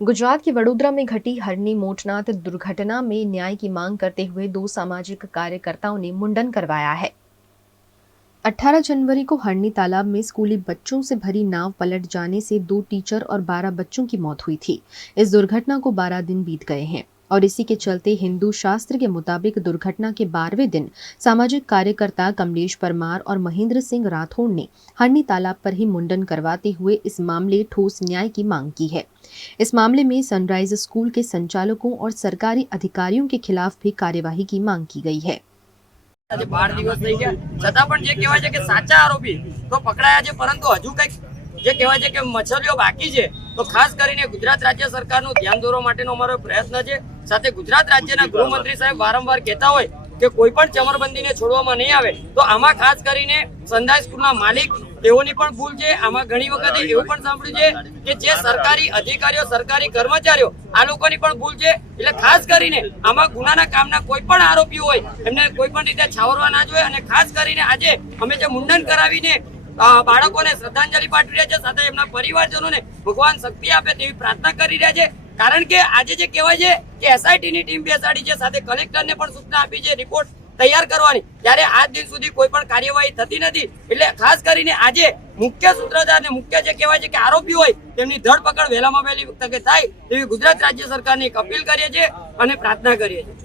गुजरात के वडोदरा में घटी हरनी मोटनाथ दुर्घटना में न्याय की मांग करते हुए 2 सामाजिक कार्यकर्ताओं ने मुंडन करवाया है। 18 जनवरी को हरनी तालाब में स्कूली बच्चों से भरी नाव पलट जाने से 2 टीचर और 12 बच्चों की मौत हुई थी। इस दुर्घटना को 12 दिन बीत गए हैं और इसी के चलते हिंदू शास्त्र के मुताबिक दुर्घटना के 12वें दिन सामाजिक कार्यकर्ता कमलेश परमार और महेंद्र सिंह राठौड़ ने हरनी तालाब पर ही मुंडन करवाते हुए इस मामले ठोस न्याय की मांग की है। इस मामले में सनराइज स्कूल के संचालकों और सरकारी अधिकारियों के खिलाफ भी कार्यवाही की मांग की गई है। આજે 12 દિવસ થઈ ગયા છતાં પણ જે કહેવાય છે કે સાચા આરોપી તો પકડાયા છે, પરંતુ હજુ કંઈક જે કહેવાય છે કે મછલીઓ બાકી છે। તો ખાસ કરીને ગુજરાત રાજ્ય સરકારનું ધ્યાન દોરવા માટેનો અમારો પ્રયત્ન છે। સાથે ગુજરાત રાજ્યના ગૃહમંત્રી સાહેબ વારંવાર કહેતા હોય કે કોઈ પણ ચમરબંધીને છોડવામાં નહીં આવે, તો આમાં ખાસ કરીને સનરાઈઝ સ્કૂલના માલિક તેઓની પણ ભૂલ છે। આમાં ઘણી વખતે એવું પણ સાંભળ્યું છે કે જે સરકારી અધિકારીઓ, સરકારી કર્મચારીઓ, આ લોકોની પણ ભૂલ છે। એટલે ખાસ કરીને આમાં ગુનાના કામના કોઈ પણ આરોપીઓ હોય એમને કોઈ પણ રીતે છાવરવા ના જોઈએ। અને ખાસ કરીને આજે અમે જે મુંડન કરાવીને બાળકોને શ્રદ્ધાંજલિ પાઠવી રહ્યા છે, સાથે એમના પરિવારજનોને ભગવાન શક્તિ આપે તેવી પ્રાર્થના કરી રહ્યા છે। કારણ કે આજે જે કહેવાય છે કે એસઆઈટીની ટીમ બેસાડી છે, સાથે કલેક્ટરને પણ સૂચના આપી છે રિપોર્ટ તૈયાર કરવાની, ત્યારે આજ દિન સુધી કોઈ પણ કાર્યવાહી થતી નથી। એટલે ખાસ કરીને આજે મુખ્ય સૂત્રધાર ને મુખ્ય જે કહેવાય છે કે આરોપી હોય તેમની ધરપકડ વહેલામાં વહેલી તકે થાય તેવી ગુજરાત રાજ્ય સરકારને એક અપીલ કરીએ છીએ અને પ્રાર્થના કરીએ છીએ।